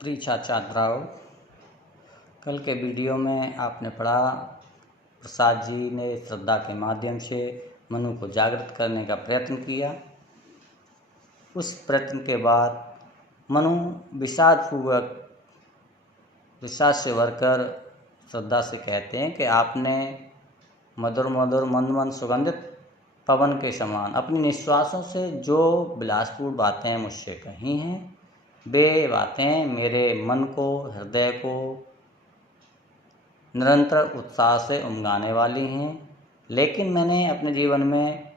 प्रिय छात्र छात्राओं, कल के वीडियो में आपने पढ़ा प्रसाद जी ने श्रद्धा के माध्यम से मनु को जागृत करने का प्रयत्न किया। उस प्रयत्न के बाद मनु विषाद से भरकर श्रद्धा से कहते हैं कि आपने मधुर मधुर मंद मंद सुगंधित पवन के समान अपने निश्वासों से जो विलासपूर्ण बातें मुझसे कही हैं, वे बातें मेरे मन को, हृदय को निरंतर उत्साह से उमगाने वाली हैं। लेकिन मैंने अपने जीवन में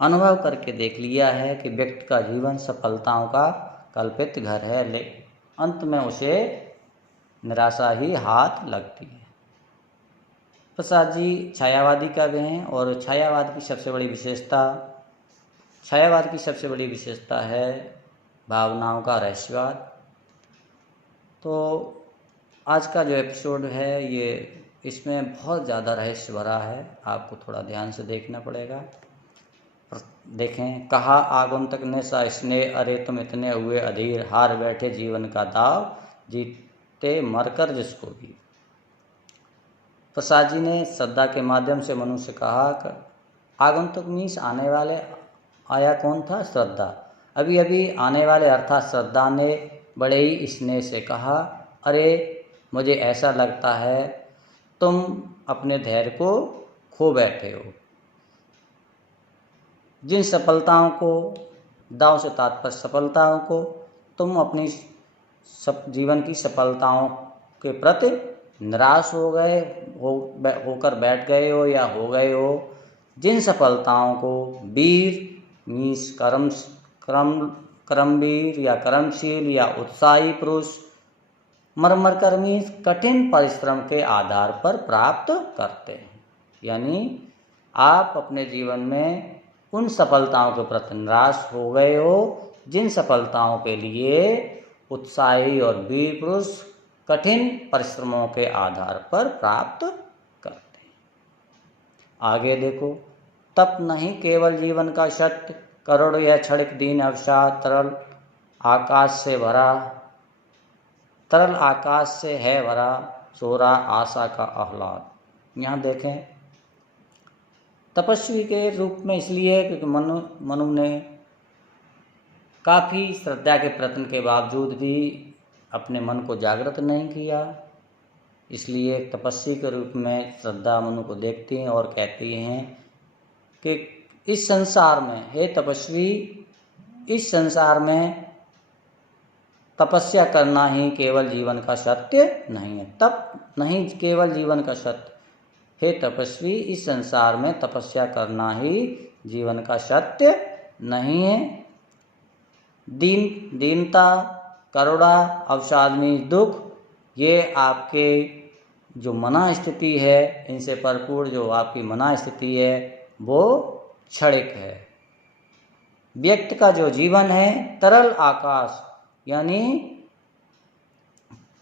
अनुभव करके देख लिया है कि व्यक्ति का जीवन सफलताओं का कल्पित घर है, लेकिन अंत में उसे निराशा ही हाथ लगती है। प्रसाद जी छायावादी कवि हैं और छायावाद की सबसे बड़ी विशेषता है भावनाओं का रहस्यवाद। तो आज का जो एपिसोड है इसमें बहुत ज़्यादा रहस्य भरा है, आपको थोड़ा ध्यान से देखना पड़ेगा। देखें, कहा आगंतुक ने सा स्नेह, अरे तुम इतने हुए अधीर, हार बैठे जीवन का दाव, जीते मरकर जिसको भी। प्रसाद जी ने श्रद्धा के माध्यम से मनु से कहा कि आगंतुक मीन्स आने वाले, आया कौन था? श्रद्धा। अभी अभी आने वाले अर्थात श्रद्धा ने बड़े ही स्नेह से कहा, अरे मुझे ऐसा लगता है तुम अपने धैर्य को खो बैठे हो। जिन सफलताओं को, दाव से तात्पर्य सफलताओं को, तुम अपनी जीवन की सफलताओं के प्रति निराश होकर बैठ गए हो या हो गए हो। जिन सफलताओं को वीर मीन्स कर्मवीर या कर्मशील या उत्साही पुरुष, मरमरकर्मी कठिन परिश्रम के आधार पर प्राप्त करते हैं। यानी आप अपने जीवन में उन सफलताओं के प्रति निराश हो गए हो जिन सफलताओं के लिए उत्साही और वीर पुरुष कठिन परिश्रमों के आधार पर प्राप्त करते हैं। आगे देखो, तप नहीं केवल जीवन का सत्य, करोड़ या क्षणिक दीन अवसाद, तरल आकाश से है भरा सोरा आशा का आह्लाद। यहाँ देखें, तपस्वी के रूप में इसलिए क्योंकि मनु ने काफ़ी श्रद्धा के प्रयत्न के बावजूद भी अपने मन को जागृत नहीं किया, इसलिए तपस्वी के रूप में श्रद्धा मनु को देखती हैं और कहती हैं कि इस संसार में, हे तपस्वी, इस संसार में तपस्या करना ही केवल जीवन का सत्य नहीं है। तप नहीं केवल जीवन का सत्य, हे तपस्वी, इस संसार में तपस्या करना ही जीवन का सत्य नहीं है। दीनता, करुणा, अवसाद में दुख, ये आपके जो मना स्थिति है, इनसे भरपूर जो आपकी मना स्थिति है वो क्षणिक है। व्यक्ति का जो जीवन है तरल आकाश यानी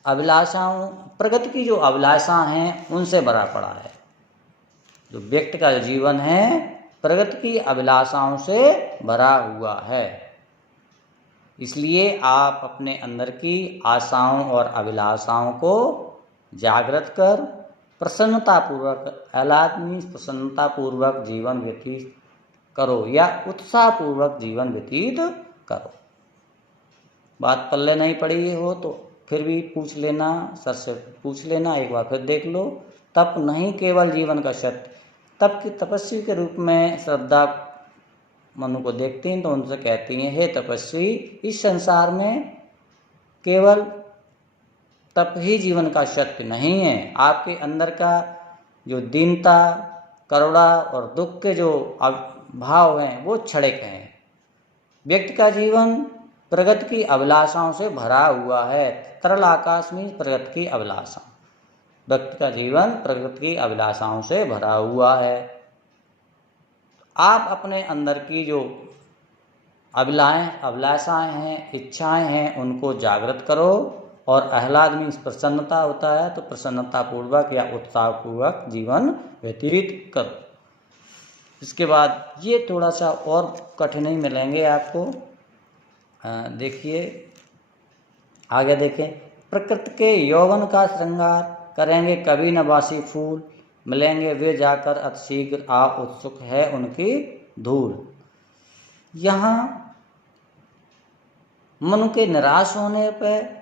अभिलाषाओं, प्रगति की जो अभिलाषा हैं उनसे भरा पड़ा है। जो व्यक्ति का जो जीवन है प्रगति की अभिलाषाओं से भरा हुआ है। इसलिए आप अपने अंदर की आशाओं और अभिलाषाओं को जागृत कर प्रसन्नतापूर्वक जीवन व्यतीत करो या उत्साहपूर्वक जीवन व्यतीत करो। बात पल्ले नहीं पड़ी हो तो फिर भी पूछ लेना, सर से पूछ लेना, एक बार फिर देख लो। तप नहीं केवल जीवन का सत्य, तप की तपस्वी के रूप में श्रद्धा मनु को देखती हैं तो उनसे कहती हैं, हे तपस्वी, इस संसार में केवल तप ही जीवन का सत्य नहीं है। आपके अंदर का जो दीनता, करुणा और दुख के जो भाव हैं वो क्षणिक हैं। व्यक्ति का जीवन प्रगति की अभिलाषाओं से भरा हुआ है। तरल आकाश में प्रगति की अभिलाषा, व्यक्ति का जीवन प्रगति की अभिलाषाओं से भरा हुआ है। आप अपने अंदर की जो अभिलाषाएं हैं, इच्छाएं हैं, उनको जागृत करो। और आह्लाद में प्रसन्नता होता है तो प्रसन्नतापूर्वक या उत्साहपूर्वक जीवन व्यतीत करो। इसके बाद ये थोड़ा सा और कठिनाई मिलेंगे आपको। देखिए, आगे देखें, प्रकृति के यौवन का श्रृंगार करेंगे कभी न बासी फूल, मिलेंगे वे जाकर अति शीघ्र आ उत्सुक है उनकी धूल। यहाँ मन के निराश होने पर,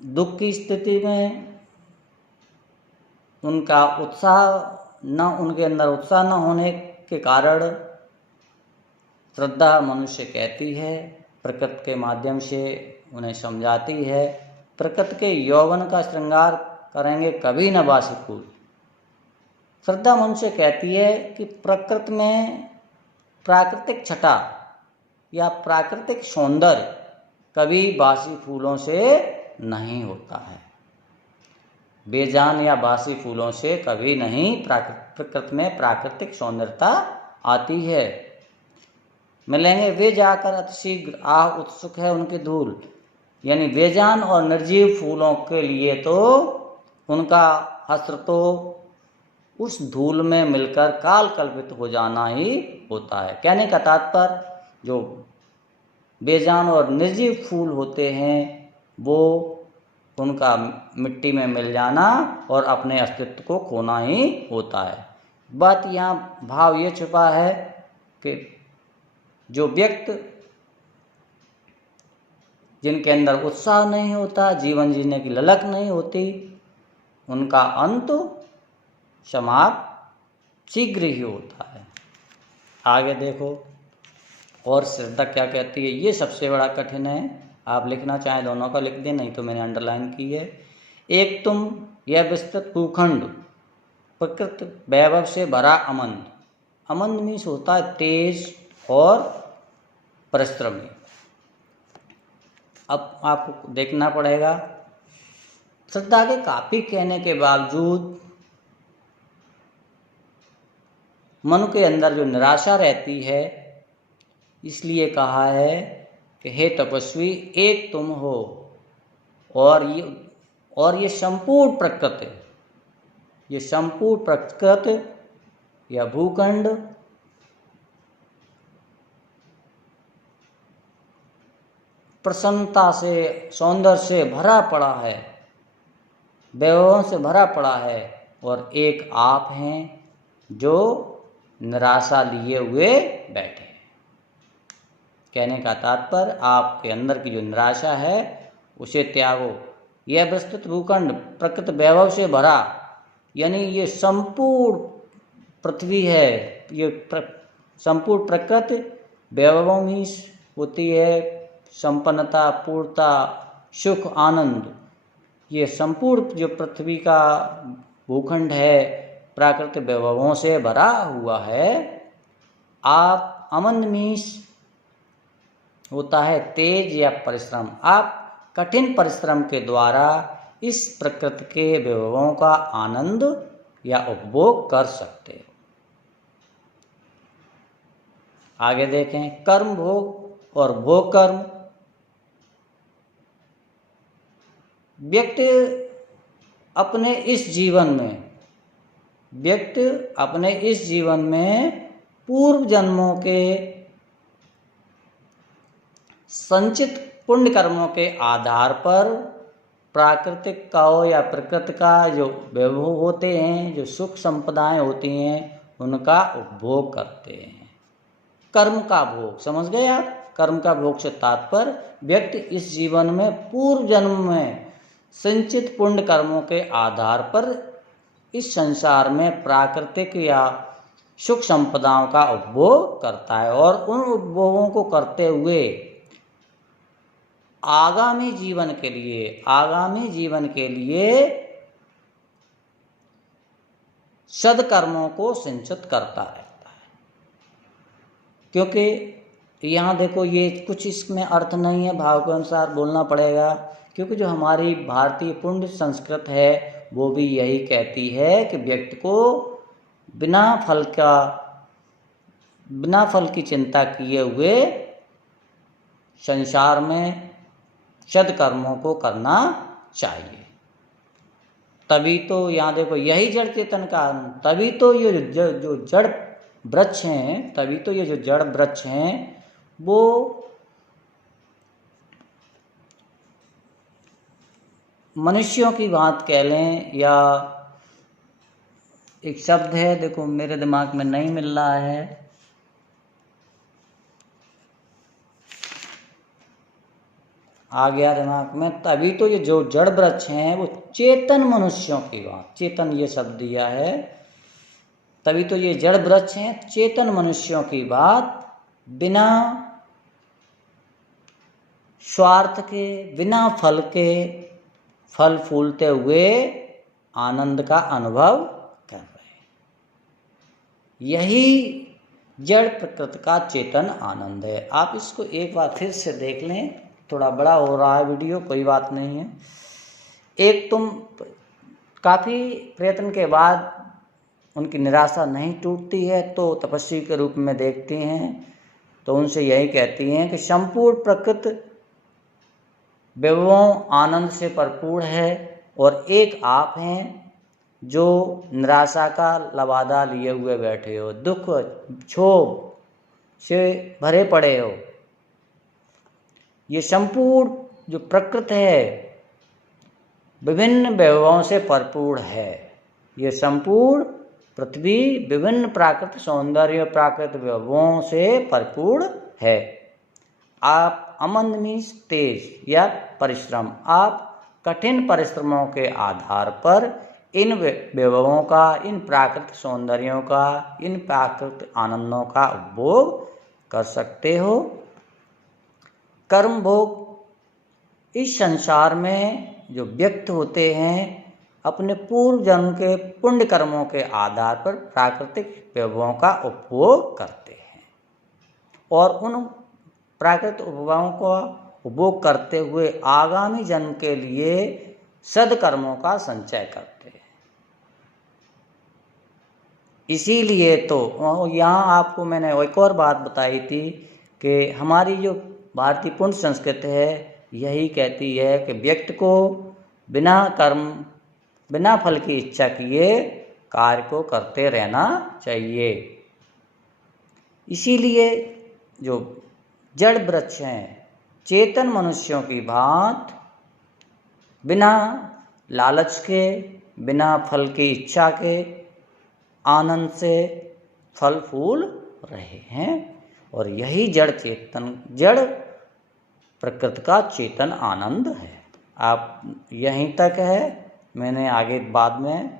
दुख की स्थिति में उनका उनके अंदर उत्साह न होने के कारण श्रद्धा मनुष्य कहती है, प्रकृति के माध्यम से उन्हें समझाती है, प्रकृति के यौवन का श्रृंगार करेंगे कभी न बासी फूल। श्रद्धा मनुष्य कहती है कि प्रकृति में प्राकृतिक छटा या प्राकृतिक सौंदर्य कभी बासी फूलों से नहीं होता है। बेजान या बासी फूलों से कभी नहीं प्रकृति में प्राकृतिक सौंदर्यता आती है। मिलेंगे वे जाकर अति शीघ्र आह उत्सुक है उनकी धूल, यानी बेजान और निर्जीव फूलों के लिए तो उनका हस्र तो उस धूल में मिलकर काल कल्पित हो जाना ही होता है। कहने का तात्पर्य, जो बेजान और निर्जीव फूल होते हैं वो उनका मिट्टी में मिल जाना और अपने अस्तित्व को खोना ही होता है। बात यहाँ भाव ये छुपा है कि जो व्यक्ति जिनके अंदर उत्साह नहीं होता, जीवन जीने की ललक नहीं होती, उनका अंत समाप्त शीघ्र ही होता है। आगे देखो और श्रद्धा क्या कहती है, ये सबसे बड़ा कठिन है। आप लिखना चाहें दोनों का लिख दें, नहीं तो मैंने अंडरलाइन की है। एक तुम यह विस्तृत भूखंड, प्रकृति वैभव से भरा अमंद। अमंद मीन्स होता है तेज और परिश्रमी। अब आपको देखना पड़ेगा, श्रद्धा के काफी कहने के बावजूद मन के अंदर जो निराशा रहती है, इसलिए कहा है कि हे तपस्वी एक तुम हो और ये संपूर्ण प्रकृति, ये संपूर्ण प्रकृति या भूखंड प्रसन्नता से, सौंदर्य से भरा पड़ा है, वैभवों से भरा पड़ा है, और एक आप हैं जो निराशा लिए हुए बैठे। कहने का तात्पर्य, आपके अंदर की जो निराशा है उसे त्यागो। यह विस्तृत भूखंड प्रकृति वैभव से भरा, यानी ये संपूर्ण पृथ्वी है, ये संपूर्ण प्रकृति वैभवों में होती है, संपन्नता, पूर्णता, सुख, आनंद। ये संपूर्ण जो पृथ्वी का भूखंड है प्राकृतिक वैभवों से भरा हुआ है। आप अमन मीन्स होता है तेज या परिश्रम। आप कठिन परिश्रम के द्वारा इस प्रकृति के वैभवों का आनंद या उपभोग कर सकते हो। आगे देखें, कर्म भोग और भोग कर्म। व्यक्ति अपने इस जीवन में पूर्व जन्मों के संचित पुण्य कर्मों के आधार पर प्राकृतिक का या प्रकृति का जो वैभव होते हैं, जो सुख संपदाएं होती हैं, उनका उपभोग करते हैं। कर्म का भोग समझ गए आप? कर्म का भोग से तात्पर्य व्यक्ति इस जीवन में पूर्व जन्म में संचित पुण्य कर्मों के आधार पर इस संसार में प्राकृतिक या सुख संपदाओं का उपभोग करता है, और उन उपभोगों को करते हुए आगामी जीवन के लिए सदकर्मों को संचित करता रहता है। क्योंकि यहाँ देखो, ये कुछ इसमें अर्थ नहीं है, भाव के अनुसार बोलना पड़ेगा, क्योंकि जो हमारी भारतीय पुण्य संस्कृत है वो भी यही कहती है कि व्यक्ति को बिना फल की चिंता किए हुए संसार में सदकर्मों को करना चाहिए। तभी तो यहाँ देखो, यही जड़ चेतन का, तभी तो ये जो जड़ वृक्ष हैं वो मनुष्यों की बात कह लें, या एक शब्द है, देखो मेरे दिमाग में नहीं मिल रहा है, आ गया दिमाग में। तभी तो ये जो जड़ वृक्ष हैं वो चेतन मनुष्यों की बात, चेतन ये शब्द दिया है, तभी तो ये जड़ वृक्ष हैं चेतन मनुष्यों की बात, बिना स्वार्थ के, बिना फल के, फल फूलते हुए आनंद का अनुभव कर रहे हैं। यही जड़ प्रकृति का चेतन आनंद है। आप इसको एक बार फिर से देख लें, थोड़ा बड़ा हो रहा है वीडियो, कोई बात नहीं है। एक तुम काफ़ी प्रयत्न के बाद उनकी निराशा नहीं टूटती है तो तपस्वी के रूप में देखती हैं, तो उनसे यही कहती हैं कि संपूर्ण प्रकृति विभवों आनंद से भरपूर है और एक आप हैं जो निराशा का लबादा लिए हुए बैठे हो, दुख क्षोभ से भरे पड़े हो। ये संपूर्ण जो प्रकृति है विभिन्न वैभवों से भरपूर है। ये संपूर्ण पृथ्वी विभिन्न प्राकृतिक सौंदर्य, प्राकृतिक वैभवों से भरपूर है। आप अमन मीन्स तेज या परिश्रम, आप कठिन परिश्रमों के आधार पर इन वैभवों का, इन प्राकृतिक सौंदर्यों का, इन प्राकृतिक आनंदों का उपभोग कर सकते हो। कर्म भोग इस संसार में जो व्यक्त होते हैं अपने पूर्व जन्म के पुण्य कर्मों के आधार पर प्राकृतिक वैभवों का उपभोग करते हैं और उन प्राकृतिक उपभोगों का उपभोग करते हुए आगामी जन्म के लिए सद्कर्मों का संचय करते हैं। इसीलिए तो यहाँ आपको मैंने एक और बात बताई थी कि हमारी जो भारतीय पुण्य संस्कृति है यही कहती है कि व्यक्ति को बिना कर्म, बिना फल की इच्छा किए कार्य को करते रहना चाहिए। इसीलिए जो जड़ वृक्ष हैं चेतन मनुष्यों की भांति बिना लालच के, बिना फल की इच्छा के आनंद से फल फूल रहे हैं और यही जड़ चेतन, जड़ प्रकृति का चेतन आनंद है। आप यहीं तक है, मैंने आगे बाद में